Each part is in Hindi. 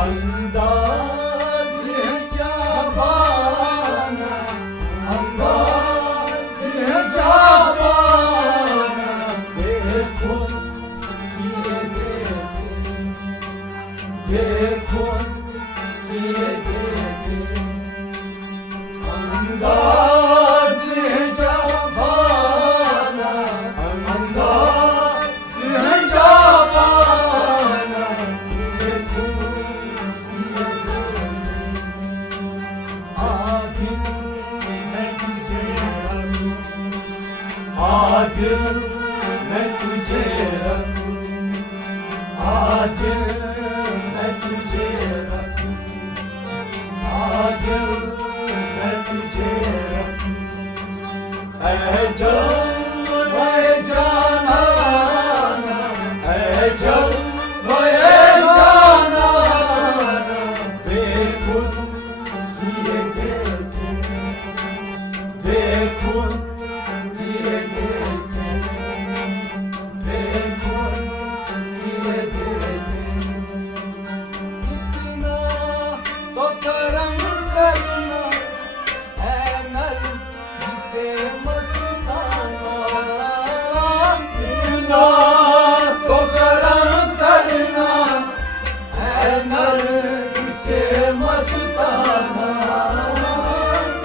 अंदाज है जाबाना, अंदाज है जाबाना, देखो ये देखे, देखो ये देखे, अंदाज है जाबाना, अंदाज है जाबाना, देखो ये देखे, आज मैं तुझे रखूं, आज मैं तुझे रखूं, आज मैं तुझे रखूं, आज मैं तुझे रखूं, ऐ जब ऐ जाना, ऐ जब ऐ जाना, बेखुद किए देखे, बेखुद किए देखे, बेखुद किए देखे, इतना तो करम करना ऐ नर जिसे मस्ताना, इतना तो करम करना ऐ नर जिसे मस्ताना,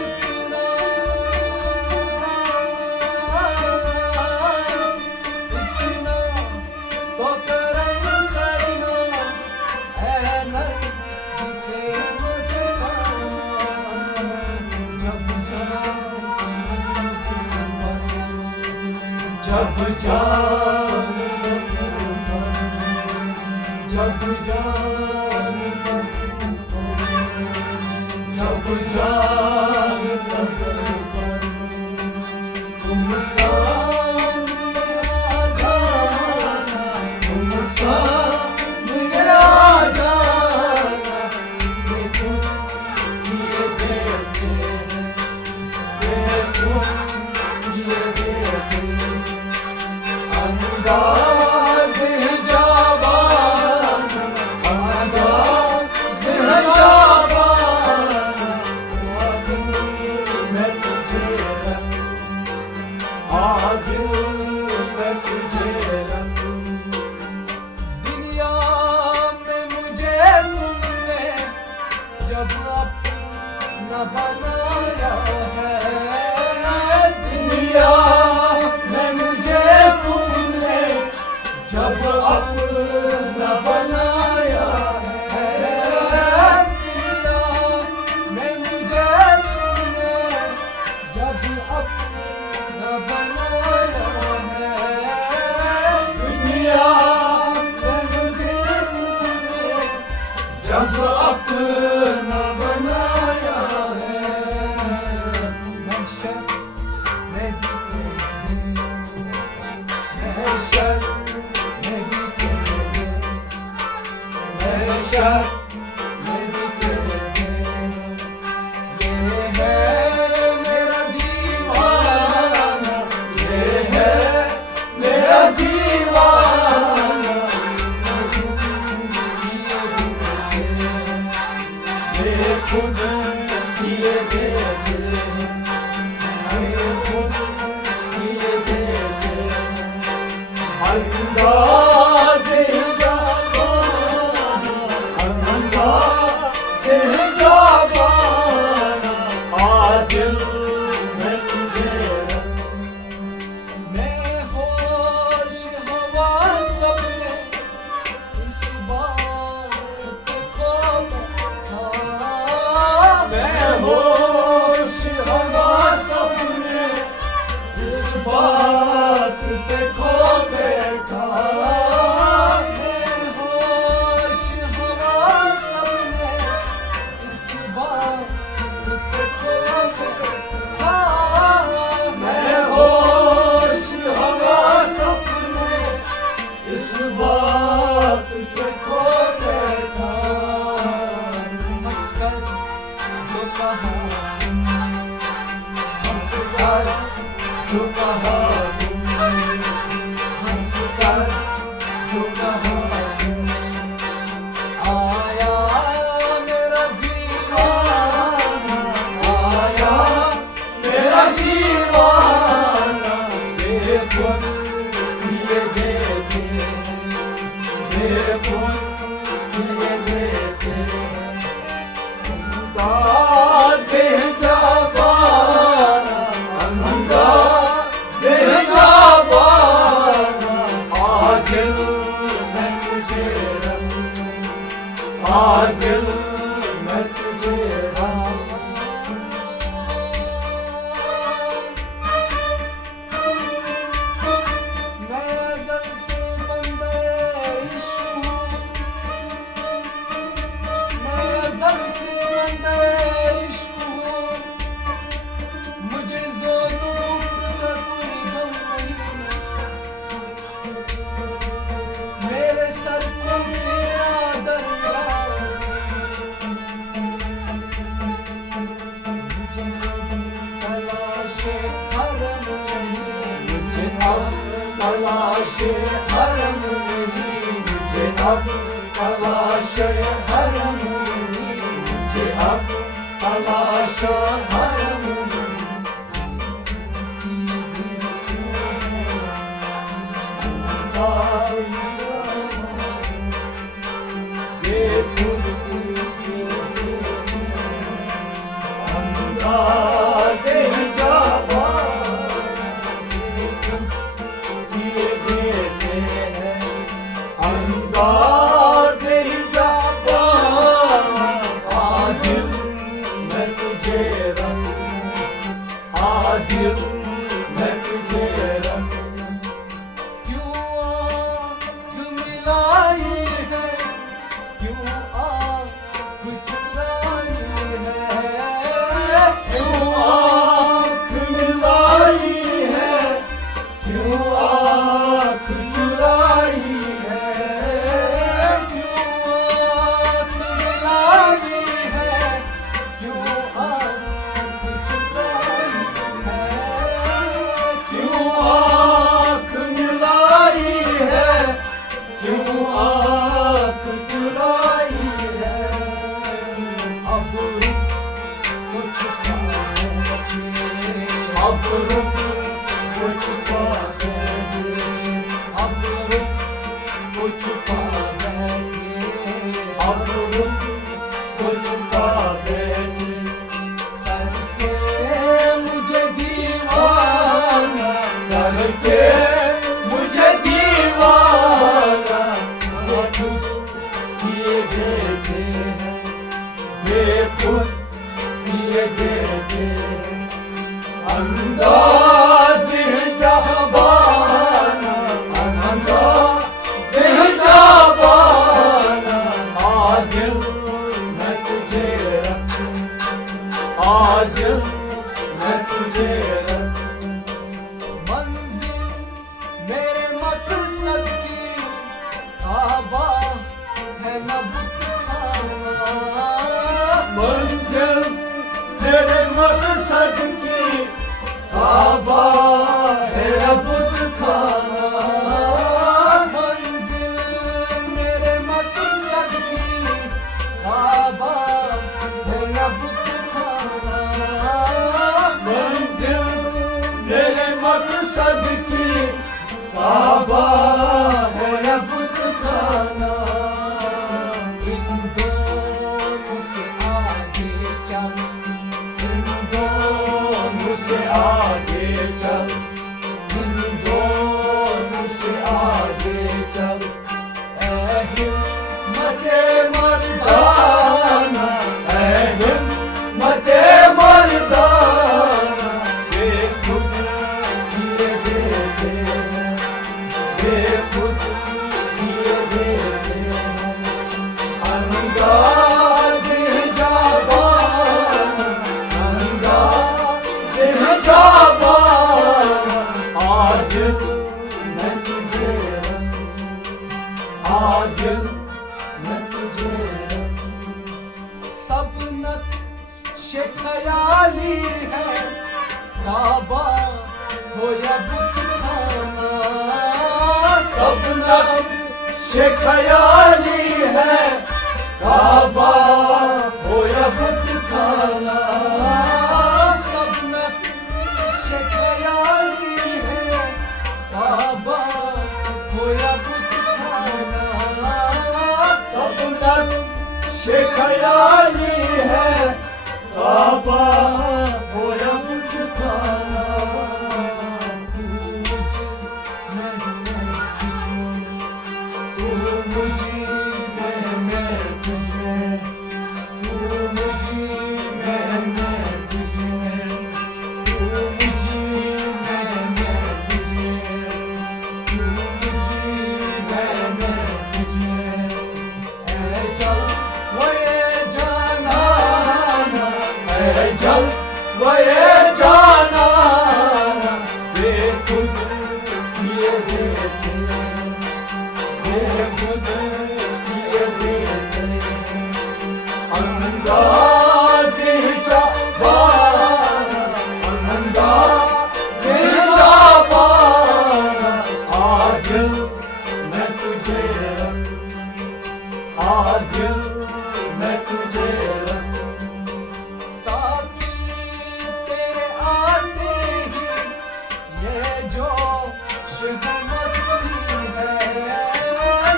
इतना तो करम करना ऐ नर जिसे मस्ताना, जब जान जब जान जब जान तुम सामने आ जाना, तुम सामने आ जाना, देखो ये देखे, देखो ये देखे, अंदाज है जाबाना, अंदाज है जाबाना, आज मैं तुझे रखूं, आज मैं तुझे रखूं, दुनिया में मुझे तुमने जब अपना बनाया है, दुनिया में मुझे तुमने जब अपना बनाया है, दुनिया में मुझे तुमने जब अपना बनाया है, दुनिया में मुझे तुमने जब अपना बनाया है, महशर में भी तेरे, महशर में भी तेरे, महशर में भी तेरे, ये है मेरा दीवाना, ये है मेरा दीवाना, ये खुद किए देखे, ये खुद किए देखे, अंदाज है जाबाना, अंदाज है जाबाना, आज मैं तुझे रखूं, मैं होश हवास अपने इस बात को बैठा, मैं होश हवास अपने इस बात पे खो बैठा, मैं होश हवास अपने इस बात पे खो बैठा, मैं होश हवास अपने इस बात पे खो किए देते हैं अंदाज़े ज़बाना अंदाज़े ज़बाना आज मैं तुझे रखूं आज मैं तुझे रखूं मैं अज़ल से बंदे इश्क हूँ मैं अज़ल से बंदे इश्क हूँ मुझे ज़ोदो का कोई गम नहीं मेरे सर को तेरा दर्द मुझे तलाशे हरम नहीं मुझे अब तलाशे हरम नहीं मुझे अब तलाशे हरम नहीं मुझे अब तलाशे हरम अंदाज़े ज़बाना किए देते हैं अंदाज़े ज़बाना आज मैं तुझे रखूं आज मैं तुझे रखूं क्यों आँख मिलाई है क्यों आँख चुराई है क्यों आँख मिलाई है क्यों आँख चुराई है क्यों आँख मिलाई है क्यों आँख चुराई है क्यों आँख मिलाई है क्यों आँख चुराई है अब कुछ अब रुक कुछ पाते अब रुक कुछ पाते अब रुक कुछ पाते करके मुझे दीवाना करके मुझे दीवाना बेखुद किए देते हैं बेखुद किए देते हैं अंदाज़े ज़बाना अंदाज़े ज़बाना आज मैं तुझे रखूं आज मैं तुझे रखूं मंजिल मेरे मकसद की काबा है न बुतखाना मंजिल मेरे मकसद की काबा है बुतखाना मंजिल मेरे मकसद की काबा है बुतखाना मंजिल मेरे मकसद की काबा है बुतखाना इन दोनों से आगे चल इन दोनों से आगे चल इन दोनों से आगे चल ऐ हिम्मते मर्दाना ऐ हिम्मते मर्दाना बेखुद किए देते हैं बेखुद किए देते हैं अंदाज़े ज़बाना अंदाज़े ज़बाना आज मैं तुझे रखूं आज मैं तुझे रखूं सपनत शे ख्याली है काबा हो या बुतखाना सपनत शे ख्याली है काबा हो या बुतखाना सपनत शे ख्याली है काबा हो या बुतखाना सपनत शे ख्याली है काबा होया बुत खाना तू मुझे मैं तुझे तू मुझे मैं तुझे तू मुझे मैं तुझे तू मुझे मैं तुझे तू मुझे मैं तुझे ऐ चल वो ये जाना ऐ चल वो ये जाना बेखुद ये देते बेखुद ये देते अंदाज़े जाबाना अंदाज़े जाबाना आज मैं तुझे रखूं आज मैं तुझे रखूं साकी तेरे आते ही ये जो मस्ती है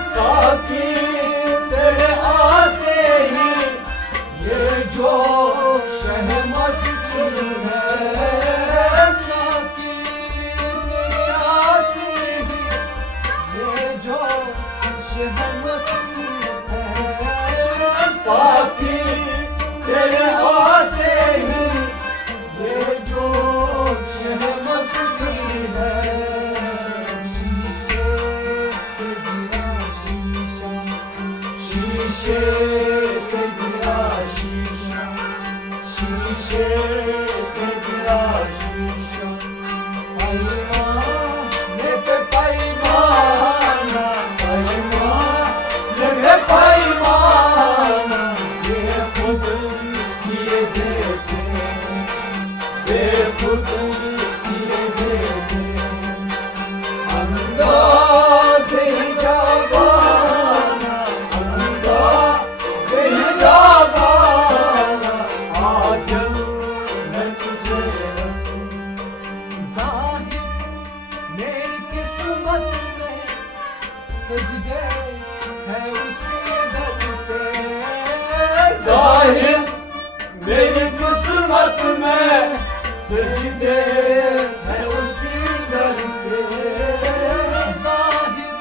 साकी तेरे आते ही ये जो मस्ती है साकी तेरे आते ही ये जो मस्ती है साकी तेरे आते ही ये जो मस्ती है शीशे पे गिरा शीशा शीशे पे गिरा शीशा शीशे पे गिरा शीशा पैमाने पे पैमाना पैमाने पे पैमाना ये खुद किए देते बेखुद किए देते अंदाज़े जाबाना अंदाज़े जाबाना आज मैं तुझे रखूं ज़ाहिर मेरी किस्मत में सज गए है उसी दर पे ज़ाहिर मेरी किस्मत में सजदे है उसी दर पे ज़ाहिर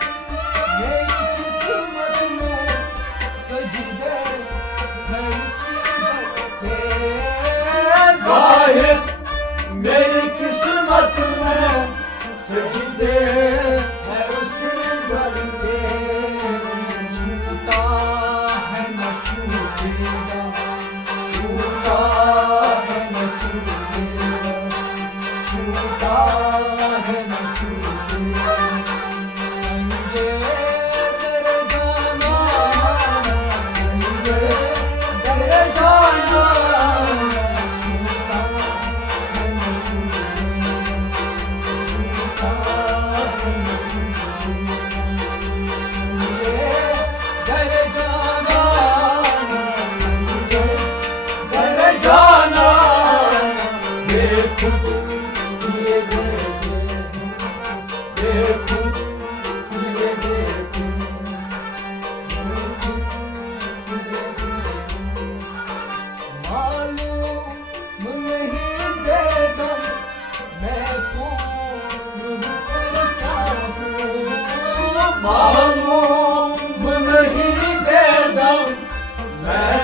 मेरी किस्मत में सजदे है उसी दर पे ज़ाहिर मेरी किस्मत में सजदे है उसी दर पे छूटा है न छूटेगा छूटा है न छूटेगा छूटा है न छूटेगा संगे तेरे जाना संगे तेरे जाना छूटा है न छूटेगा छूटा है न छूटेगा संगे तेरे जाना संगे तेरे जाना बेखुद किए देते बेखुद किए देते बेखुद किए देते मालूम नहीं बेदम मैं कौन हूँ और क्या हूँ मालूम नहीं बेदम मैं